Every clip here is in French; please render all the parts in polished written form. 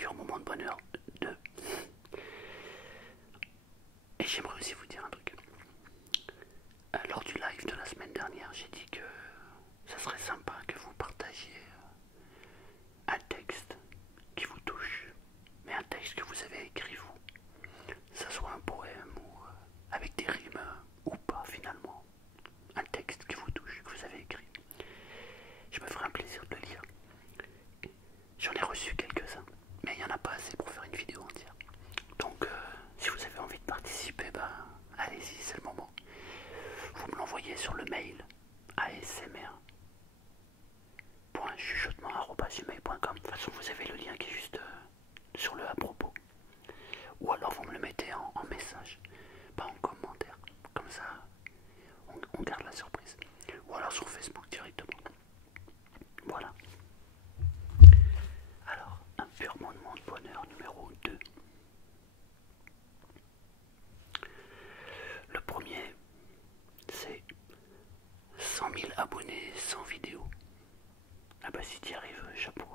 pur moment de bonheur 2. Et j'aimerais aussi vous dire un truc. Lors du live de la semaine dernière, j'ai dit que ça serait sympa que vous partagiez un texte qui vous touche, mais un texte que vous avez écrit vous. Que ça soit un poème ou avec des rimes ou pas finalement. Un texte qui vous touche, que vous avez écrit. Je me ferai un plaisir de le lire. J'en ai reçu quelques-uns, mais il n'y en a pas assez pour faire une vidéo entière. Donc si vous avez envie de participer, allez-y, c'est le moment. Vous me l'envoyez sur le mail asmr.chuchotement@gmail.com. De toute façon, vous avez le lien qui est juste sur le à propos. Ou alors vous me le mettez en message, pas en commentaire. Comme ça, on garde la surprise. Ou alors sur Facebook directement. Voilà. Alors, un pur moment de bonheur numéro 2. Le premier, c'est 100 000 abonnés sans vidéo. Ah bah si tu y arrives, chapeau.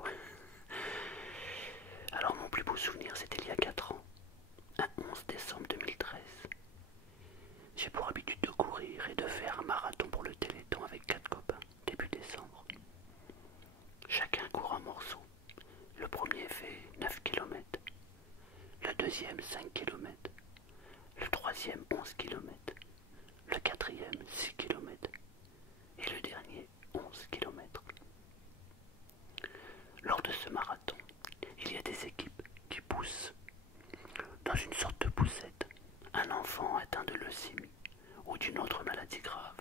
Alors mon plus beau souvenir, c'était il y a 4 ans, un 11 décembre 2013. J'ai pour habitude de courir et de faire un marathon pour le Téléthon avec 4 copains, début décembre. Chacun court un morceau. Le premier fait 9 km, le deuxième 5 km, le troisième 11 km, le quatrième 6 km et le dernier 11 km. Lors de ce marathon, il y a des équipes qui poussent dans une sorte de poussette un enfant atteint de leucémie ou d'une autre maladie grave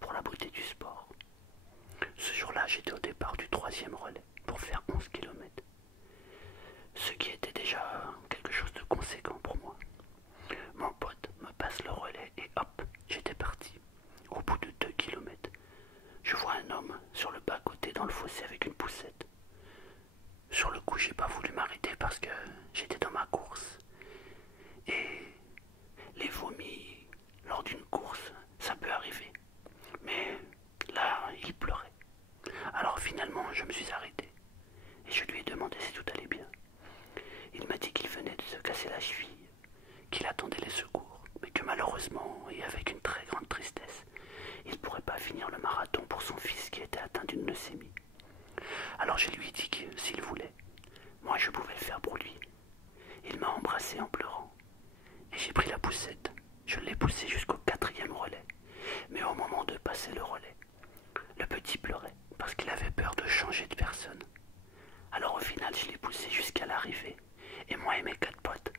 pour la beauté du sport. Ce jour-là, j'étais au départ du troisième relais pour faire 11 km, ce qui était déjà quelque chose de conséquent pour moi. Mon pote me passe le relais et hop, j'étais parti. Au bout de 2 km, je vois un homme sur le bas-côté dans le fossé avec une poussette. Sur le coup, j'ai pas voulu m'arrêter parce que j'étais dans ma course. Et les vomis lors d'une course, ça peut arriver. Mais là, il pleurait. Alors finalement, je me suis arrêté. Et je lui ai demandé si tout allait bien. Il m'a dit qu'il venait de se casser la cheville, qu'il attendait les secours, mais que malheureusement, et avec une très grande tristesse, il ne pourrait pas finir le marathon pour son fils qui était atteint d'une leucémie. Alors je lui ai dit que s'il voulait, moi je pouvais le faire pour lui. Il m'a embrassé en pleurant, et j'ai pris la poussette. Je l'ai poussé jusqu'au quatrième relais, mais au moment de passer le relais, le petit pleurait parce qu'il avait peur de changer de personne. Alors au final, je l'ai poussé jusqu'à l'arrivée, et moi et mes 4 potes,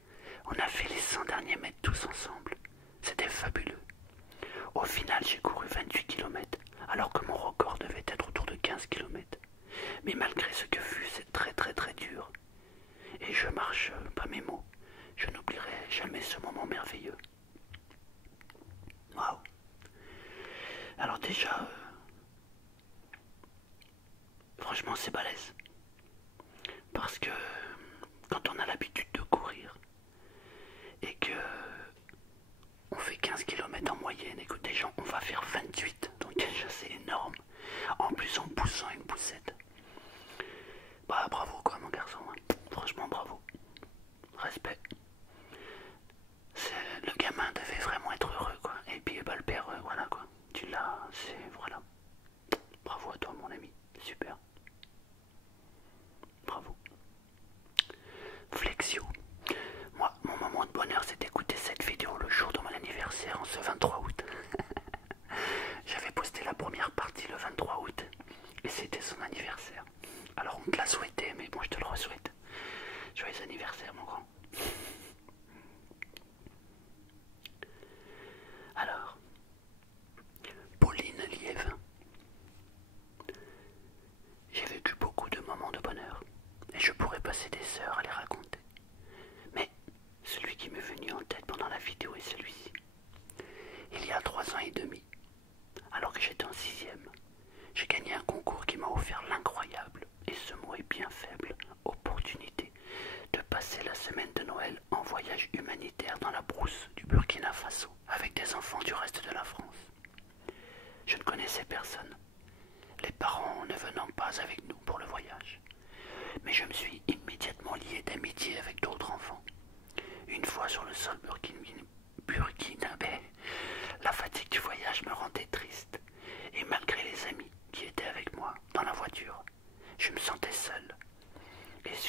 on a fait les 100 derniers mètres tous ensemble. C'était fabuleux. Au final, j'ai couru 28 km, alors que mon record devait être autour de 15 km. Mais malgré ce que fut, c'est très dur. Et je marche pas mes mots. Je n'oublierai jamais ce moment merveilleux. Waouh. Alors déjà, franchement c'est balèze. Parce que quand on a l'habitude de courir et que on fait 15 km en moyenne et que déjà on va faire 28, donc déjà c'est énorme. En plus en poussant une poussette. Bah bravo quoi mon garçon, hein. Franchement bravo. Respect. Le gamin devait vraiment être heureux quoi. Et puis bah, le père, voilà quoi. Tu l'as, c'est voilà. Bravo à toi mon ami, super. Bravo. Flexio. Moi, mon moment de bonheur c'est d'écouter cette vidéo le jour de mon anniversaire en ce 23 août. J'avais posté la première partie le 23 août et c'était son anniversaire. Alors on te l'a souhaité, mais bon je te le re-souhaite. Joyeux anniversaire mon grand. Alors, Pauline Liévin. J'ai vécu beaucoup de moments de bonheur et je pourrais passer des heures à les raconter. Mais celui qui m'est venu en tête pendant la vidéo est celui-ci. Il y a 3 ans et demi, alors que j'étais en 6e, j'ai gagné un concours qui m'a offert l'incroyable, et ce mot est bien faible, opportunité de passer la semaine de Noël en voyage humanitaire dans la brousse du Burkina Faso avec des enfants du reste de la France. Je ne connaissais personne, les parents ne venant pas avec nous pour le voyage, mais je me suis immédiatement lié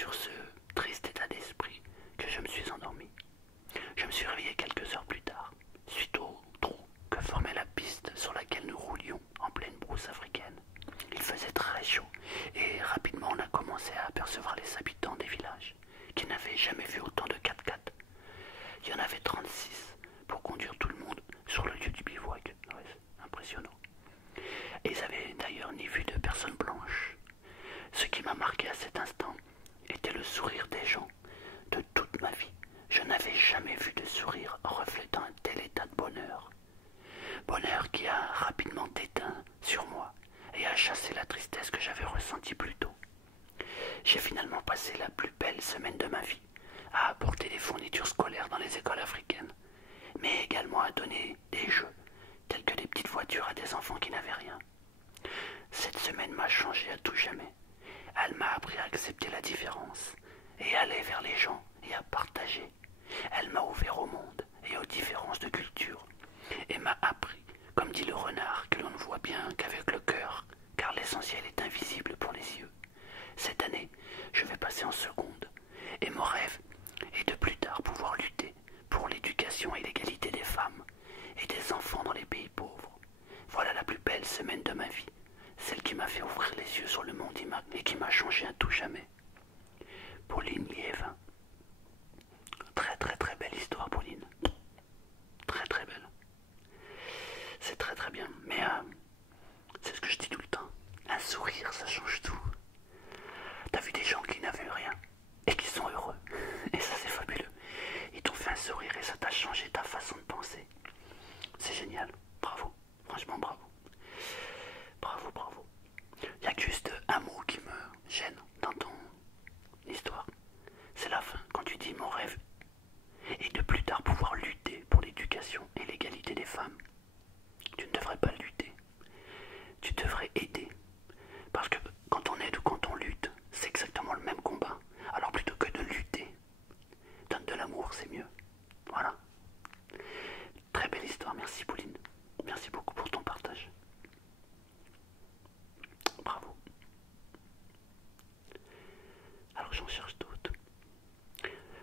sur ce triste état d'esprit que je me suis endormi. Je me suis réveillé quelques heures plus tard, suite au trou que formait la piste sur laquelle nous roulions en pleine brousse africaine. Il faisait très chaud et rapidement on a commencé à apercevoir les habitants des villages qui n'avaient jamais vu autant de 4x4. Il y en avait 36 pour conduire tout le monde sur le lieu du bivouac. Ouais, c'est impressionnant. Et ils n'avaient d'ailleurs ni vu de personnes blanches. Ce qui m'a marqué à cet instant était le sourire des gens. De toute ma vie, je n'avais jamais vu de sourire reflétant un tel état de bonheur. Bonheur qui a rapidement déteint sur moi et a chassé la tristesse que j'avais ressentie plus tôt. J'ai finalement passé la plus belle semaine de ma vie à apporter des fournitures scolaires dans les écoles africaines, mais également à donner des jeux, tels que des petites voitures à des enfants qui n'avaient rien. Cette semaine m'a changé à tout jamais. Elle m'a appris à accepter la différence et à aller vers les gens et à partager. Elle m'a ouvert au monde et aux différences de culture et m'a appris, comme dit le renard, que l'on ne voit bien qu'avec le cœur, car l'essentiel est invisible pour les yeux. Cette année, je vais passer en seconde et mon rêve est de plus tard pouvoir lutter pour l'éducation et l'égalité des femmes et des enfants dans les pays pauvres. Voilà la plus belle semaine de ma vie, celle qui m'a fait ouvrir les yeux sur le monde et qui m'a changé à tout jamais. Pauline Liévin. Très très très belle histoire, Pauline. Très très belle. C'est très très bien, mais c'est ce que je dis tout le temps. Un sourire, ça change tout. T'as vu des gens qui n'avaient rien et qui sont heureux. Et ça c'est fabuleux. Ils t'ont fait un sourire et ça t'a changé ta façon de penser. C'est génial. Bravo. Franchement bravo. Bravo, bravo. Il y a juste un mot qui me gêne dans ton histoire. C'est la fin, quand tu dis mon rêve et de plus tard pouvoir lutter pour l'éducation et l'égalité des femmes. Tu ne devrais pas lutter. Tu devrais aider. Parce que quand on aide ou quand on lutte, c'est exactement le même combat. Alors plutôt que de lutter, donne de l'amour, c'est mieux. Voilà. Très belle histoire, merci Pauline. Merci beaucoup pour ton partage. Bravo. Alors j'en cherche d'autres.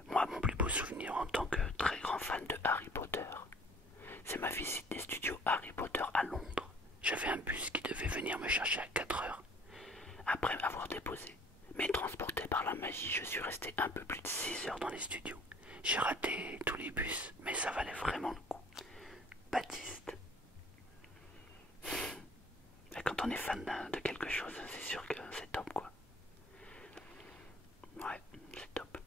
Moi, mon plus beau souvenir en tant que très grand fan de Harry Potter, c'est ma visite des studios Harry Potter à Londres. J'avais un bus qui devait venir me chercher à 4 heures après avoir déposé. Mais transporté par la magie, je suis resté un peu plus de 6 heures dans les studios. J'ai raté tous les bus, mais ça valait vraiment le coup. Baptiste. Et quand on est fan de quelque chose, c'est sûr que c'est top, quoi. Ouais, c'est top.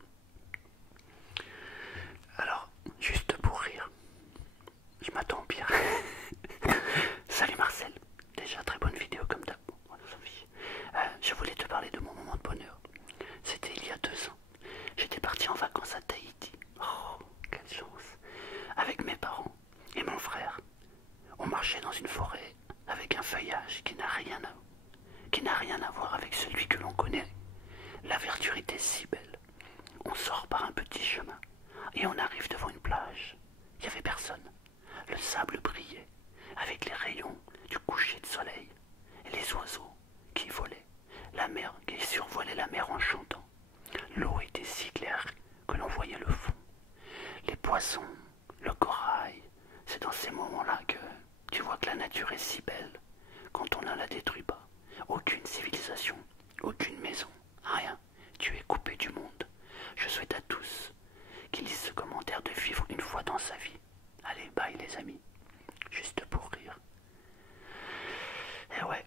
Alors, juste pour rire, je m'attends au pire. Salut Marcel, déjà très bonne vidéo comme d'hab. Je voulais te parler de mon moment de bonheur. C'était il y a 2 ans. J'étais parti en vacances à Tahiti. Oh, quelle chance. Avec mes parents et mon frère. On marchait dans une forêt avec un feuillage qui n'a rien à voir avec celui que l'on connaît. La verdure était si belle. On sort par un petit chemin et on arrive devant une plage. Il n'y avait personne. Le sable brillait avec les rayons du coucher de soleil et les oiseaux qui volaient. La mer qui survolait la mer en chantant. L'eau était si claire que l'on voyait le fond. Les poissons, le corail, c'est dans ces moments-là que tu vois que la nature est si belle quand on ne la détruit pas. Aucune civilisation, aucune maison, rien. Tu es coupé du monde. Je souhaite à tous qui lisent ce commentaire de vivre une fois dans sa vie. Allez, bye les amis. Juste pour rire. Eh ouais.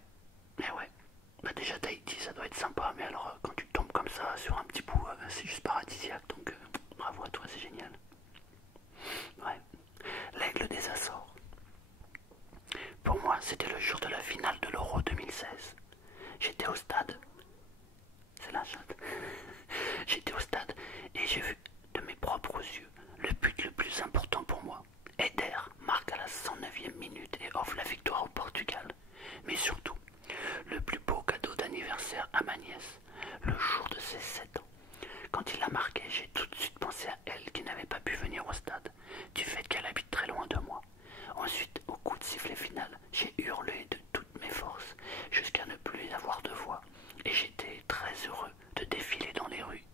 Bah déjà Tahiti ça doit être sympa, mais alors quand tu tombes comme ça sur un petit bout, c'est juste paradisiaque, donc bravo à toi, c'est génial. Ouais. L'Aigle des Açores. Pour moi, c'était le jour de la finale de l'Euro 2016. J'étais au stade. C'est la chatte. J'étais au stade et j'ai vu de mes propres yeux le but le plus important pour moi. Eder marque à la 109e minute et offre la victoire au Portugal. Mais surtout, le plus beau cadeau d'anniversaire à ma nièce, le jour de ses 7 ans. Quand il l'a marqué, j'ai tout de suite pensé à elle qui n'avait pas pu venir au stade, du fait qu'elle habite très loin de moi. Ensuite, au coup de sifflet final, j'ai hurlé de toutes mes forces, jusqu'à ne plus avoir de voix, et j'étais très heureux de défiler dans les rues,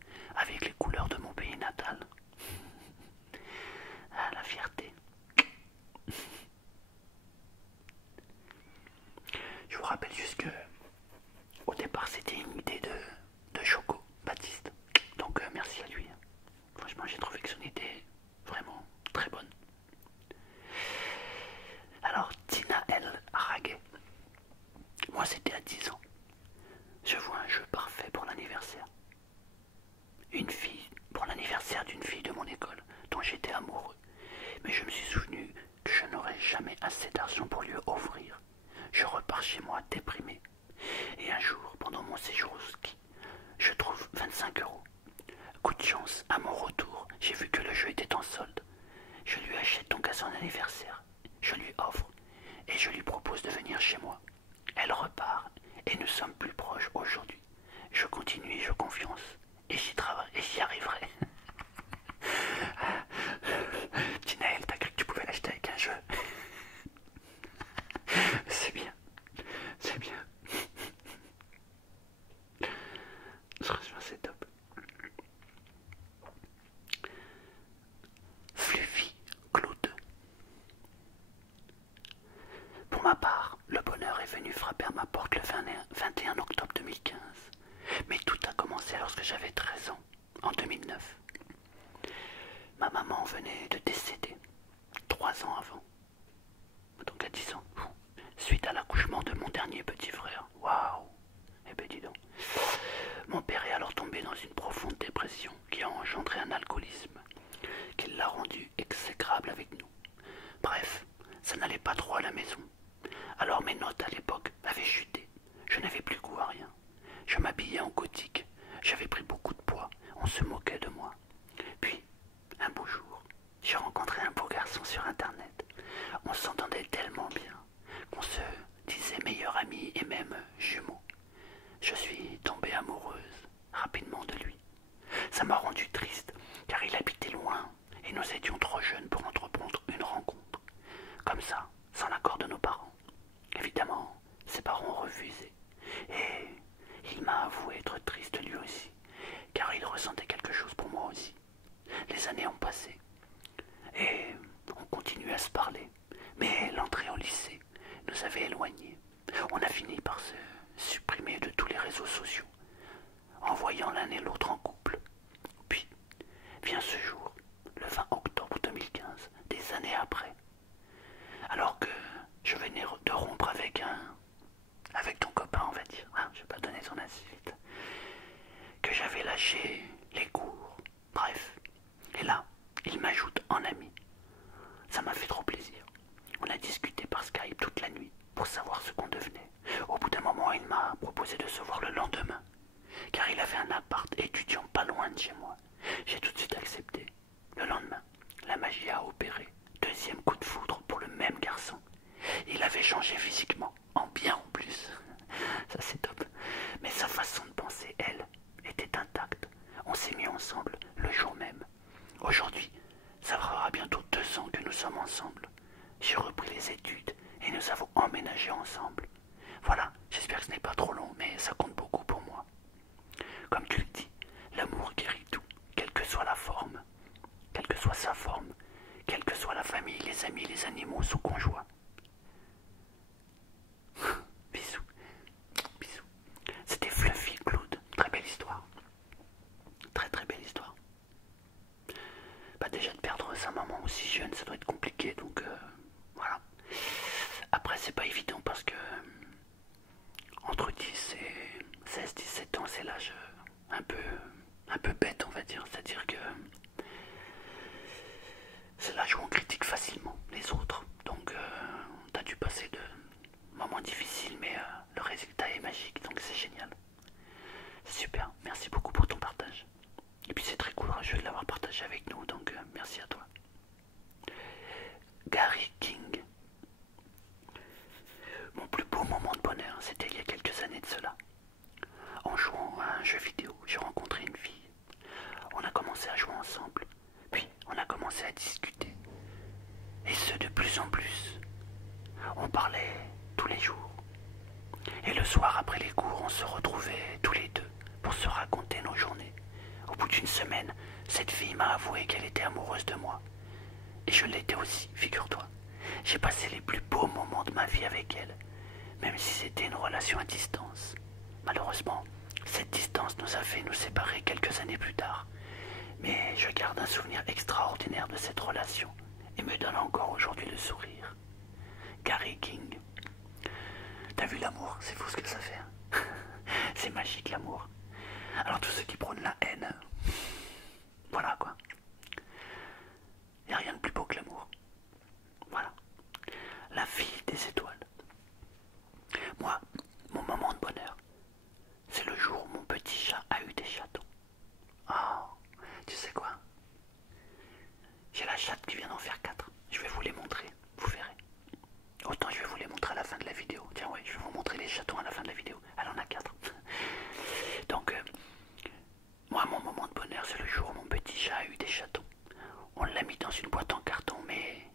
Coup de chance, à mon retour, j'ai vu que le jeu était en solde. Je lui achète donc à son anniversaire. Je lui offre et je lui propose de venir chez moi. Elle repart et nous sommes plus proches aujourd'hui. Je continue et je confiance et j'y travaille et j'y arriverai. Petit Naël, t'as cru que tu pouvais l'acheter avec un jeu? C'est bien, c'est bien. Franchement, c'est top. Fluffy Claude. Pour ma part, le bonheur est venu frapper à ma porte le 21 octobre 2015. Mais tout a commencé lorsque j'avais 13 ans, en 2009. Ma maman venait de décéder, 3 ans avant, donc à 10 ans, suite à l'accouchement de mon dernier petit frère. Waouh! Eh ben dis donc. Mon père est alors tombé dans une profonde dépression qui a engendré un alcoolisme, qui l'a rendu exécrable avec nous. Bref, ça n'allait pas trop à la maison. Alors mes notes à l'époque avaient chuté. Je n'avais plus goût à rien. Je m'habillais en gothique. J'avais pris beaucoup de poids. On se moquait de moi. Puis, un beau jour, j'ai rencontré un beau garçon sur Internet. On s'entendait tellement bien qu'on se disait meilleurs amis et même jumeaux. Je suis tombée amoureuse rapidement de lui. Ça m'a rendu triste car il habitait loin et nous étions trop jeunes pour entreprendre une rencontre. Comme ça, sans l'accord de nos parents. Évidemment, ses parents ont refusé. Et il m'a avoué être triste lui aussi, car il ressentait quelque chose pour moi aussi. Les années ont passé, et on continuait à se parler. Mais l'entrée au lycée nous avait éloignés. On a fini par se supprimer de tous les réseaux sociaux, en voyant l'un et l'autre en couple. Puis, vient ce jour, le 20 octobre 2015, des années après. Alors que je venais de rompre avec ton copain, on va dire, hein, je vais pas donner son insulte, que j'avais lâché les cours, bref. Et là, il m'ajoute en ami. Ça m'a fait trop plaisir. On a discuté par Skype toute la nuit pour savoir ce qu'on devenait. Au bout d'un moment, il m'a proposé de se voir le lendemain, car il avait un appart étudiant pas loin de chez moi. J'ai tout de suite accepté. Le lendemain, la magie a opéré. Deuxième coup de foudre pour le même garçon. Il avait changé physiquement, en bien en plus. Ça c'est top. Mais sa façon de penser, elle, était intacte. On s'est mis ensemble le jour même. Aujourd'hui, ça fera bientôt 2 ans que nous sommes ensemble. J'ai repris les études et nous avons emménagé ensemble. Voilà, j'espère que ce n'est pas trop long, mais ça compte beaucoup pour moi. Comme tu le dis, l'amour guérit tout, quelle que soit la forme, quelle que soit sa forme, quelle que soit la famille, les amis, les animaux, son conjoint. Bisous, bisous. C'était Fluffy Claude, très belle histoire. Très très belle histoire. Bah déjà de perdre sa maman aussi jeune, ça doit être compliqué, donc voilà. Après c'est pas évident parce que entre 10 et 16-17 ans, c'est l'âge un peu bête, on va dire. C'est-à-dire que c'est l'âge où on critique facilement les autres. Donc t'as dû passer de moments difficiles, mais le résultat est magique, donc c'est génial. Super, merci beaucoup pour ton partage. Et puis c'est très courageux de l'avoir partagé avec nous, donc merci à toi. Gary King. Mon plus beau moment de bonheur, c'était il y a quelques années de cela. En jouant à un jeu vidéo, j'ai rencontré une fille. On a commencé à jouer ensemble, puis on a commencé à discuter. Et ce de plus en plus. On parlait tous les jours. Et le soir après les cours, on se retrouvait tous les deux pour se raconter nos journées. Au bout d'une semaine, cette fille m'a avoué qu'elle était amoureuse de moi. Et je l'étais aussi, figure-toi. J'ai passé les plus beaux moments de ma vie avec elle, même si c'était une relation à distance. Malheureusement, cette distance nous a fait nous séparer quelques années plus tard. Mais je garde un souvenir extraordinaire de cette relation et me donne encore aujourd'hui le sourire. Gary King. T'as vu l'amour? C'est fou ce que ça fait. Hein. C'est magique l'amour. Alors tous ceux qui prônent la haine, voilà quoi. Il n'y a rien de plus beau que l'amour. Voilà. La fille des étoiles. Moi, mon moment de bonheur, c'est le jour où mon petit chat a eu des chatons. Oh, Tu sais quoi? J'ai la chatte qui vient d'en faire 4. Je vais vous les montrer, vous verrez. Autant je vais vous les montrer à la fin de la vidéo. Tiens, ouais, je vais vous montrer les chatons à la fin de la vidéo. Elle en a 4. Donc, moi, mon moment de bonheur, c'est le jour où mon petit chat a eu des chatons. On l'a mis dans une boîte en carton, mais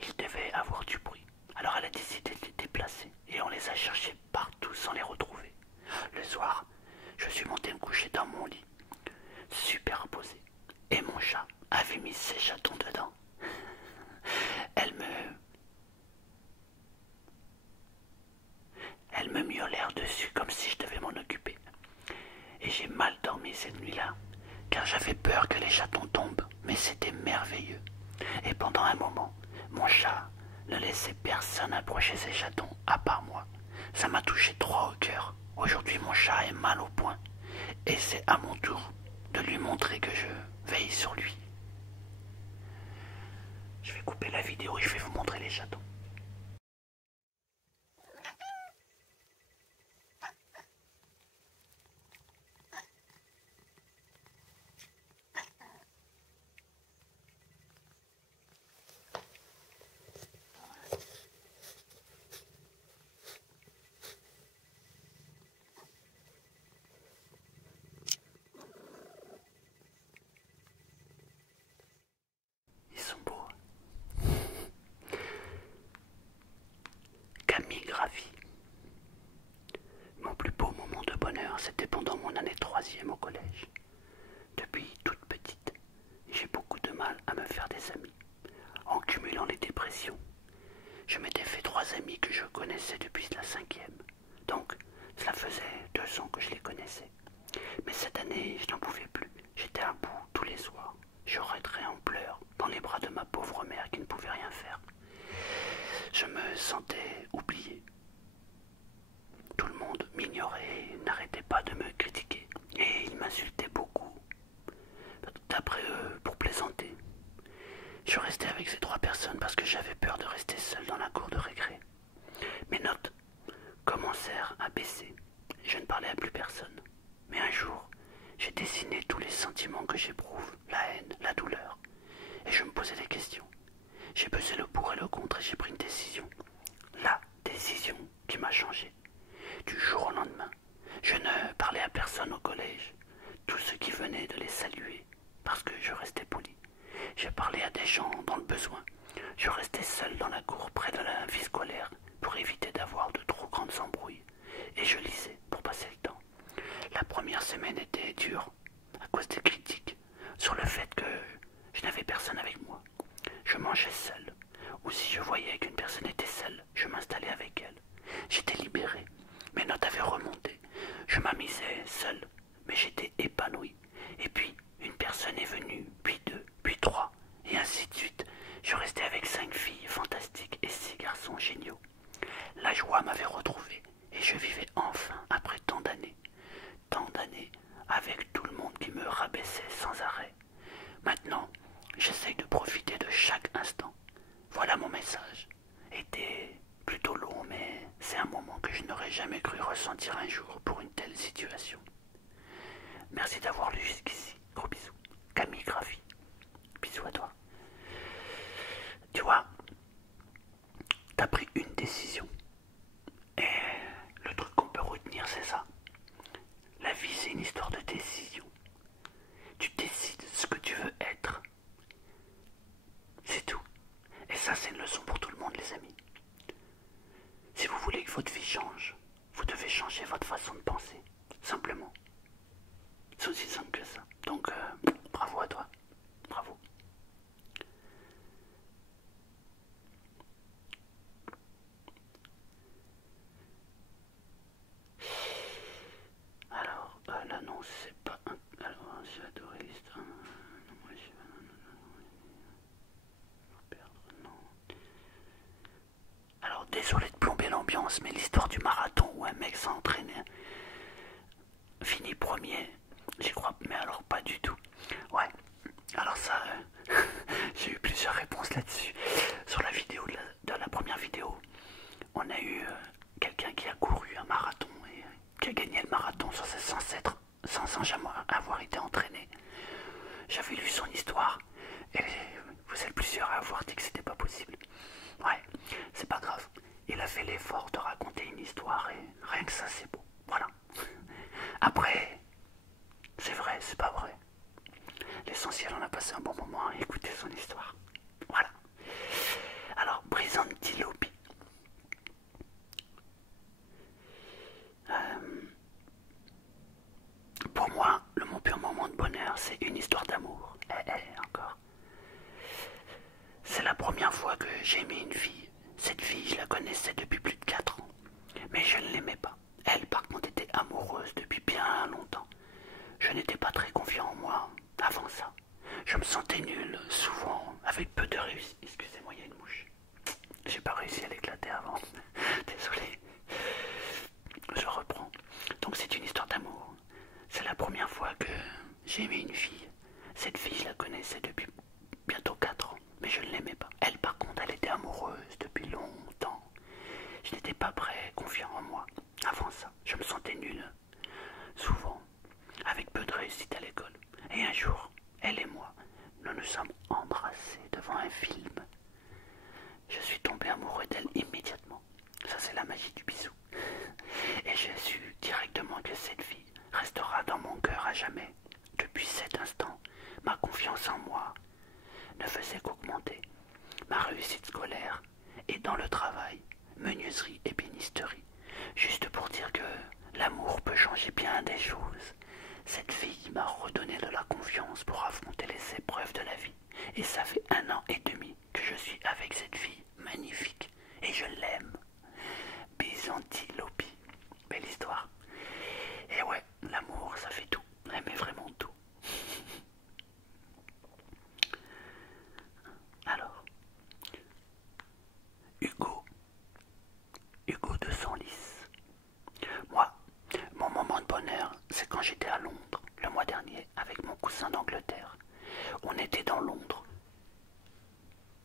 il devait avoir du bruit. Alors elle a décidé de les déplacer et on les a cherchés partout sans les retrouver. Le soir, je suis monté me coucher dans mon lit, superposé, et mon chat avait mis ses chatons dedans. Elle me miaulèrent dessus comme si je devais m'en occuper. Et j'ai mal dormi cette nuit-là, car j'avais peur que les chatons tombent, mais c'était merveilleux. Et pendant un moment, mon chat ne laissait personne approcher ses chatons à part moi. Ça m'a touché droit au cœur. Aujourd'hui, mon chat est mal au point, et c'est à mon tour de lui montrer que je veille sur lui. Je vais couper la vidéo et je vais vous montrer les chatons. Ils sont beaux. Calligraphie. Mon plus beau moment de bonheur, c'était pendant mon année 3e au collège. Depuis toute petite, j'ai beaucoup de mal à me faire des amis. En cumulant les dépressions, je m'étais fait 3 amis que je connaissais depuis la 5e. Donc, cela faisait 2 ans que je les connaissais. Mais cette année, je n'en pouvais plus. J'étais à bout tous les soirs. Je rentrais en pleurs dans les bras de ma pauvre mère qui ne pouvait rien faire. Je me sentais oublié. Tout le monde m'ignorait et n'arrêtait pas de me critiquer. Et ils m'insultaient beaucoup. D'après eux, pour plaisanter. Je restais avec ces 3 personnes parce que j'avais peur de rester seul dans la cour de récré. Mes notes commencèrent à baisser. Je ne parlais à plus personne. Mais un jour, j'ai dessiné tous les sentiments que j'éprouve, la haine, la douleur. Et je me posais des questions. J'ai pesé le pour et le contre et j'ai pris une décision. La décision qui m'a changé. Du jour au lendemain, je ne parlais à personne au collège. Tous ceux qui venaient de les saluer, parce que je restais poli. J'ai parlé à des gens dans le besoin. Je restais seul dans la cour près de la vie scolaire pour éviter d'avoir de trop grandes embrouilles. Et je lisais pour passer le temps. La première semaine était dure à cause des critiques sur le fait que je n'avais personne avec moi. Je mangeais seul, ou si je voyais qu'une personne était seule, je m'installais avec elle. J'étais libéré, mes notes avaient remonté. Je m'amusais seul, mais j'étais épanoui. Et puis, une personne est venue, puis 2, puis 3, et ainsi de suite. Je restais avec 5 filles fantastiques et 6 garçons géniaux. La joie m'avait retrouvé, et je vivais enfin après tant d'années. Tant d'années avec tout le monde qui me rabaissait sans arrêt. Maintenant, j'essaye de profiter de chaque instant. Voilà mon message. Était plutôt long, mais c'est un moment que je n'aurais jamais cru ressentir un jour pour une telle situation. Merci d'avoir lu jusqu'ici. Gros bisous. Calligraphie. Bisous à toi. Tu vois, t'as pris une décision. Et le truc qu'on peut retenir, c'est ça. La vie, c'est une histoire de décision. Tu décides ce que tu veux être. C'est tout. Et ça, c'est une leçon pour tout le monde, les amis. Si vous voulez que votre vie change, vous devez changer votre façon de penser. Simplement. C'est aussi simple que ça. Donc, bravo à toi. Bravo. Alors, là non, c'est pas un... Alors, j'ai adoré l'histoire. Non, moi, je vais perdre, non. Alors, désolé de plomber l'ambiance, mais l'histoire du marathon où un mec s'est entraîné finit premier, j'y crois, mais alors pas du tout. Ouais, alors ça, j'ai eu plusieurs réponses là-dessus. Sur la vidéo de la première vidéo, on a eu quelqu'un qui a couru un marathon et qui a gagné le marathon sans jamais avoir été entraîné. j'avais lu son histoire et vous êtes plusieurs à avoir dit que c'était pas possible. Ouais, c'est pas grave. Il a fait l'effort de raconter une histoire et rien que ça c'est beau. Voilà. Après, c'est vrai, c'est pas vrai. L'essentiel, on a passé un bon moment à écouter son histoire. Voilà. Alors, Brisantilopi. Pour moi, mon pur moment de bonheur, c'est une histoire d'amour. Encore. C'est la première fois que j'ai aimé une fille. Cette fille, je la connaissais depuis plus de 4 ans. Mais je ne l'aimais pas. Elle, par contre, était amoureuse depuis bien longtemps. Je n'étais pas très confiant en moi avant ça. Je me sentais nul, souvent, avec peu de réussite. Excusez-moi, il y a une mouche. J'ai pas réussi à l'éclater avant. Désolé. Je reprends. Donc c'est une histoire d'amour. C'est la première fois que j'ai aimé une fille. Cette fille, je la connaissais depuis bientôt 4 ans, mais je ne l'aimais pas. Elle, par contre, elle était amoureuse depuis longtemps. Je n'étais pas prêt, confiant en moi. Avant ça, je me sentais nul, souvent, avec peu de réussite à l'école. Et un jour, elle et moi, nous nous sommes embrassés devant un film. Je suis tombé amoureux d'elle immédiatement. Ça, c'est la magie du bisou. Et j'ai su directement que cette fille restera dans mon cœur à jamais. Depuis cet instant, ma confiance en moi ne faisait qu'augmenter. Ma réussite scolaire et dans le travail, menuiserie et bénisterie. Juste pour dire que l'amour peut changer bien des choses. Cette fille m'a redonné de la confiance pour affronter les épreuves de la vie. Et ça fait 1 an et demi que je suis avec cette fille magnifique. Et je l'aime. Brisantilopi. Belle histoire. Et ouais, l'amour, ça fait tout. Aimer vraiment tout. Alors, Hugo de Senlis. Moi, mon moment de bonheur, c'est quand j'étais à Londres, le mois dernier, avec mon cousin d'Angleterre. On était dans Londres.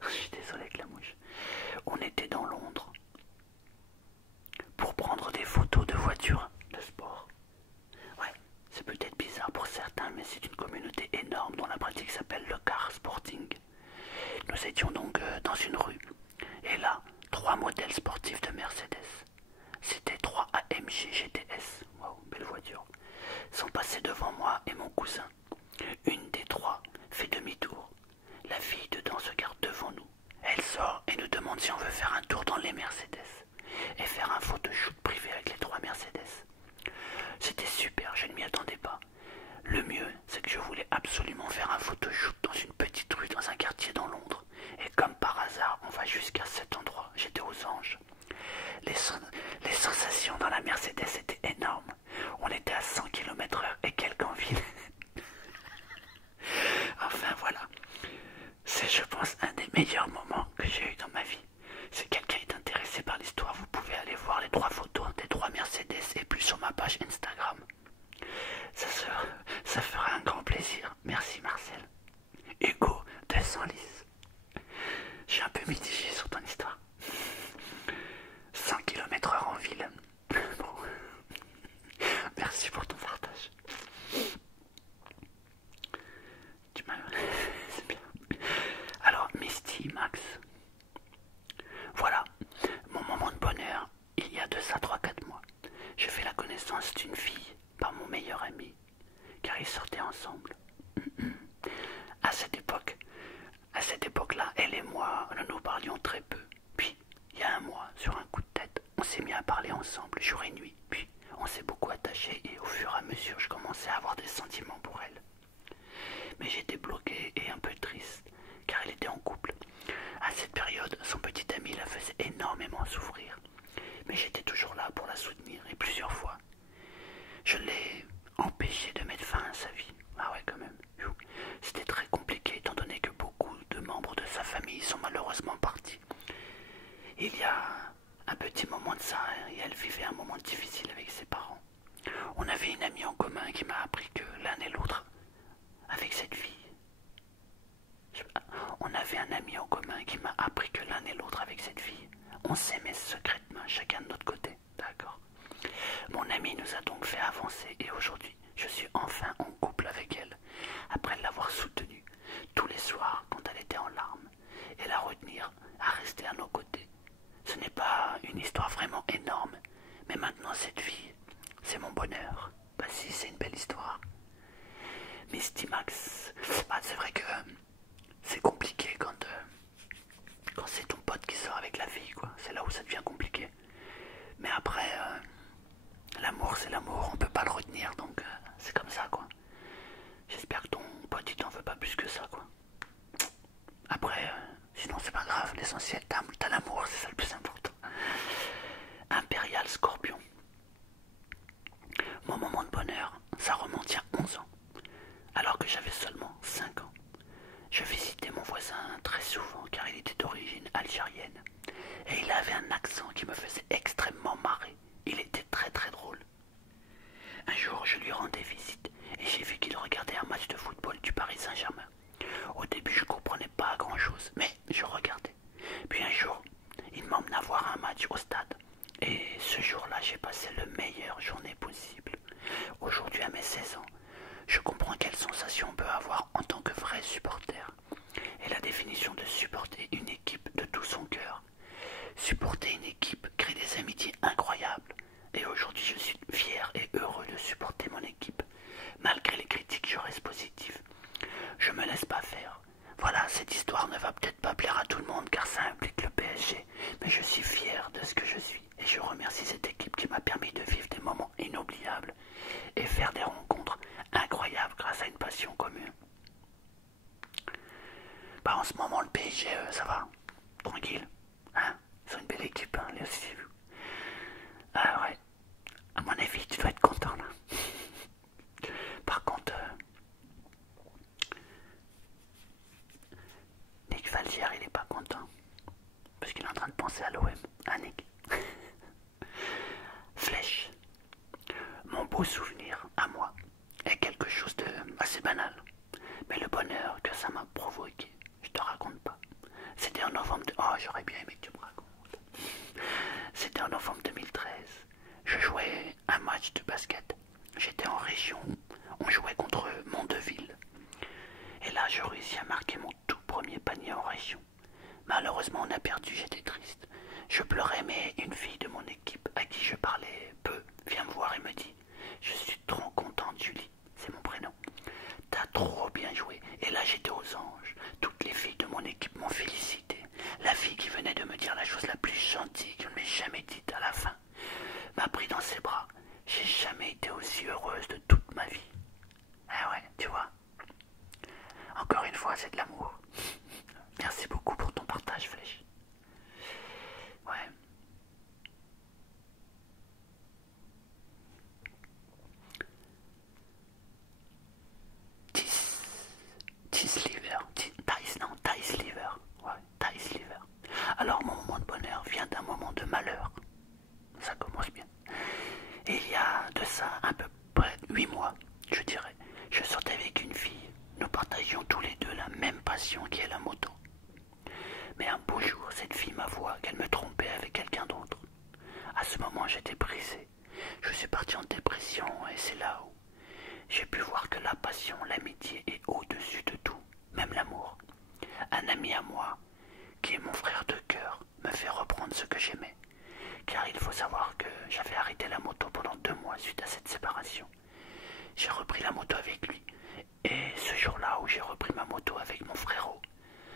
Je suis désolé avec la mouche. On était dans Londres pour prendre des photos de voitures de sport. Ouais, c'est peut-être bizarre pour certains, mais c'est une communauté énorme dont la pratique s'appelle le car sporting. Nous étions donc dans une rue, et là, 3 modèles sportifs de Mercedes. C'était 3 AMG GTS, waouh, belle voiture, sont passés devant moi et mon cousin. Une des 3 fait demi-tour. La fille dedans se garde devant nous. Elle sort et nous demande si on veut faire un tour dans les Mercedes et faire un photoshoot privé avec les 3 Mercedes. C'était super, je ne m'y attendais pas. Le mieux, c'est que je voulais absolument faire un photoshoot dans une petite rue dans un quartier dans Londres. Et comme par hasard, on va jusqu'à cet endroit. J'étais aux anges. Les sensations dans la Mercedes étaient énormes. On était à 100 km/h et quelques en ville. Enfin voilà. C'est, je pense, un des meilleurs moments que j'ai eu dans ma vie. Si quelqu'un est intéressé par l'histoire, vous pouvez aller voir les 3 photos des 3 Mercedes et plus sur ma page Instagram. Ça fera un grand plaisir. Merci Marcel. Hugo de Senlis. Je suis un peu mitigé sur ton histoire. 100 km/h en ville. Bon. Merci pour ton partage. Tu m'as... C'est bien. Alors, Misty, Max. Voilà, mon moment de bonheur, il y a de ça 3-4 mois. Je fais la connaissance d'une fille par mon meilleur ami, car ils sortaient ensemble. À cette époque-là, elle et moi, nous nous parlions très peu. Puis, il y a un mois, sur un coup de tête, on s'est mis à parler ensemble, jour et nuit. Puis, on s'est beaucoup attachés et au fur et à mesure, je commençais à avoir des sentiments pour elle. Mais j'étais bloqué et un peu triste, car elle était en couple. À cette période, son petit ami la faisait énormément souffrir. Mais j'étais toujours là pour la soutenir et plusieurs fois, je l'ai empêché de mettre fin à sa vie. Ah ouais, quand même. C'était très compliqué étant donné que beaucoup de membres de sa famille sont malheureusement partis. Il y a un petit moment de ça, et elle vivait un moment difficile avec ses parents. On avait une amie en commun qui m'a appris que l'un et l'autre, avec cette fille, on avait un ami en commun qui m'a appris que l'un et l'autre avec cette fille, on s'aimait secrètement, chacun de notre côté, d'accord. Mon ami nous a donc fait avancer et aujourd'hui, je suis enfin en couple avec elle, après l'avoir soutenue petit Max, bah, c'est vrai que c'est compliqué quand c'est ton pote qui sort avec la fille, quoi. C'est là où ça devient compliqué. Mais après, l'amour c'est l'amour, on peut pas le retenir, donc c'est comme ça, quoi. J'espère que ton pote il t'en veut pas plus que ça, quoi. Après, sinon c'est pas grave, l'essentiel, t'as l'amour, c'est ça le plus important. Impérial Scorpion. Mon moment de bonheur, ça remonte il y a 11 ans, alors que j'avais seulement 5 ans. Je visitais mon voisin très souvent car il était d'origine algérienne et il avait un accent qui me faisait extrêmement marrer. Il était très très drôle. Un jour, je lui rendais visite et j'ai vu qu'il regardait un match de football du Paris Saint-Germain. Au début, je comprenais pas grand-chose, mais je regardais. Puis un jour, il m'emmena voir un match au stade. Et ce jour-là, j'ai passé la meilleure journée possible. Aujourd'hui, à mes 16 ans, je comprends quelle sensation on peut avoir en tant que vrai supporter. Et la définition de supporter une équipe de tout son cœur. Supporter une équipe crée des amitiés incroyables. Et aujourd'hui, je suis fier et heureux de supporter mon équipe. Malgré les critiques, je reste positif. Je me laisse pas faire. Voilà, cette histoire ne va peut-être pas plaire à tout le monde car ça implique le PSG, mais je suis fier de ce que je suis et je remercie cette équipe qui m'a permis de vivre des moments inoubliables et faire des rencontres incroyables grâce à une passion commune. Bah en ce moment le PSG ça va, tranquille, hein, ils ont une belle équipe, hein, les aussi. Ah ouais, à mon avis tu dois être content là. Par contre, Nick Valgière il est pas content. Parce qu'il est en train de penser à l'OM. Ah Nick. Flèche. Mon beau souvenir à moi est quelque chose de assez banal. Mais le bonheur que ça m'a provoqué, je te raconte pas. C'était en novembre de... Oh, j'aurais bien aimé que tu me racontes. C'était en novembre 2013. Je jouais un match de basket. J'étais en région. On jouait contre Mondeville. Et là, je réussis à marquer mon tout premier panier en région. Malheureusement, on a perdu, j'étais triste. Je pleurais, mais une fille de mon équipe, à qui je parlais peu, vient me voir et me dit « Je suis trop contente, Julie, c'est mon prénom. T'as trop bien joué. » Et là, j'étais aux anges. Toutes les filles de mon équipe m'ont félicité. La fille qui venait de me dire la chose la plus gentille qu'elle m'ait jamais dite à la fin m'a pris dans ses bras. J'ai jamais été aussi heureuse de toute ma vie. Ah ouais, tu vois. Encore une fois, c'est de l'amour. Merci beaucoup pour ton partage, Flèche. Ouais. Tice liver. Tice, non, Tice liver. Ouais, Tice liver. Alors, mon moment de bonheur vient d'un moment de malheur. Ça commence bien. Et il y a de ça à peu près 8 mois, je dirais. Je sortais avec une fille. Nous partagions tous les deux la même passion qui est la moto. Mais un beau jour, cette fille m'avoua qu'elle me trompait avec quelqu'un d'autre. À ce moment, j'étais brisé. Je suis parti en dépression et c'est là où j'ai pu voir que la passion, l'amitié est au-dessus de tout, même l'amour. Un ami à moi, qui est mon frère de cœur, me fait reprendre ce que j'aimais. Car il faut savoir que j'avais arrêté la moto pendant 2 mois suite à cette séparation. J'ai repris la moto avec lui. Et ce jour-là où j'ai repris ma moto avec mon frérot,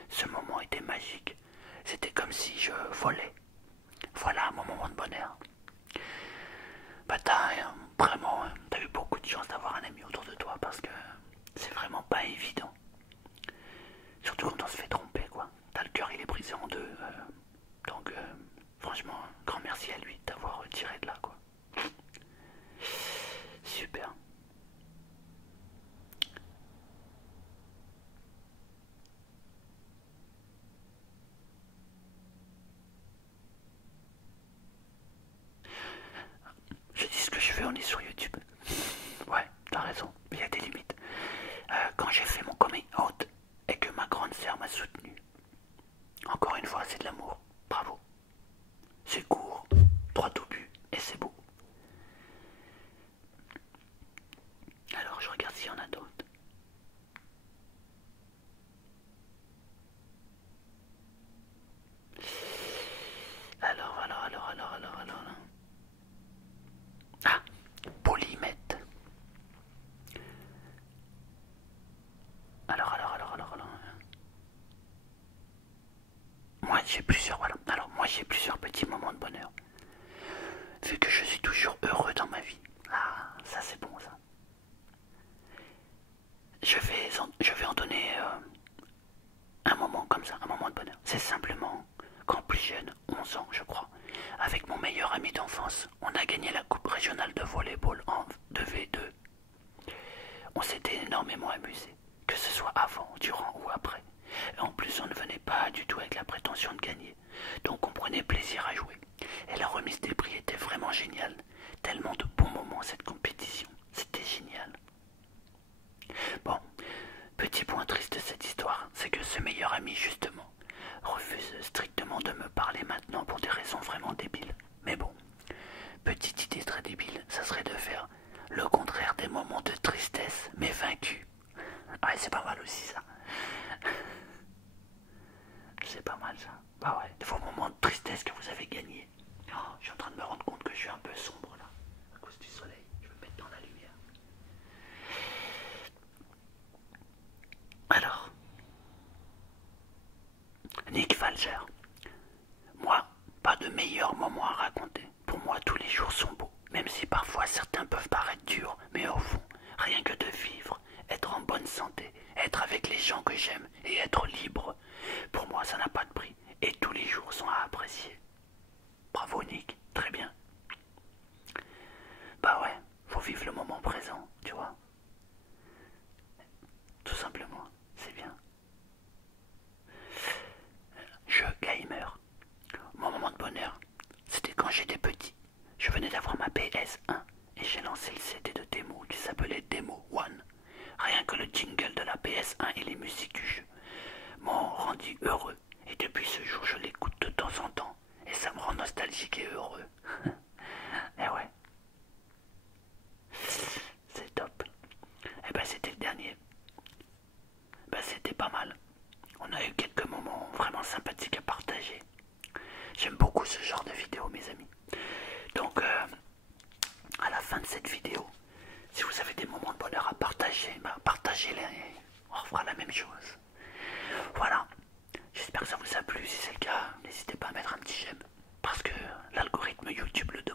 ce moment était magique. C'était comme si je volais. Voilà mon moment de bonheur. Bah t'as eu beaucoup de chance d'avoir un ami autour de toi parce que c'est vraiment pas évident. Surtout quand on se fait tromper, quoi. T'as le cœur, il est brisé en deux. Donc franchement, grand merci à lui d'avoir retiré de là, quoi. Super. Je dis ce que je veux, on est sur YouTube. Ouais, t'as raison, il y a des limites. Quand j'ai fait mon fait, j'ai plusieurs, voilà. Alors, moi, j'ai plusieurs petits moments de bonheur. Vu que je suis toujours heureux dans ma vie. Ah, ça, c'est bon, ça. Je vais en donner un moment comme ça, un moment de bonheur. C'est simplement quand plus jeune, 11 ans, je crois, avec mon meilleur ami d'enfance, on a gagné la coupe régionale de volleyball en 2v2. On s'était énormément amusé, que ce soit avant, durant ou après. Et en plus, on ne venait pas du tout avec la prétention de gagner. Donc on prenait plaisir à jouer. Et la remise des prix était vraiment géniale. Tellement de bons moments cette compétition. C'était génial. Bon, petit point triste de cette histoire, c'est que ce meilleur ami, justement, refuse strictement de me parler maintenant pour des raisons vraiment débiles. Mais bon, petite idée très débile, ça serait de faire le contraire des moments de tristesse, mais vaincus. Ouais, c'est pas mal aussi ça. C'est pas mal ça. Bah ouais, de vos moments de tristesse que vous avez gagnés. Oh, je suis en train de me rendre compte que je suis un peu sombre là, à cause du soleil. Je vais me mettre dans la lumière. Alors, Nick Falger. Moi, pas de meilleur moment à raconter. Pour moi, tous les jours sont beaux. Même si parfois certains peuvent paraître durs, mais au fond, rien que de vivre, être en bonne santé, être avec les gens que j'aime et être libre, pour moi ça n'a pas de prix et tous les jours sont à apprécier. Bravo Nick, très bien. Bah ouais, faut vivre le moment présent, tu vois. Tout simplement, c'est bien. Jeu gamer. Mon moment de bonheur, c'était quand j'étais petit. Je venais d'avoir ma PS1 et j'ai lancé le CD de démo qui s'appelait Demo One. Rien que le jingle de la PS1 et les musiques du jeu m'ont rendu heureux. Et depuis ce jour, je l'écoute de temps en temps. Et ça me rend nostalgique et heureux. Et ouais. C'est top. Et ben c'était le dernier. Ben c'était pas mal. On a eu quelques moments vraiment sympathiques à partager. J'aime beaucoup ce genre de vidéo, mes amis. Donc, à la fin de cette vidéo, si vous avez des moments de bonheur à partager, bah, partagez-les et on refera la même chose. Voilà, j'espère que ça vous a plu. Si c'est le cas, n'hésitez pas à mettre un petit j'aime parce que l'algorithme YouTube le demande.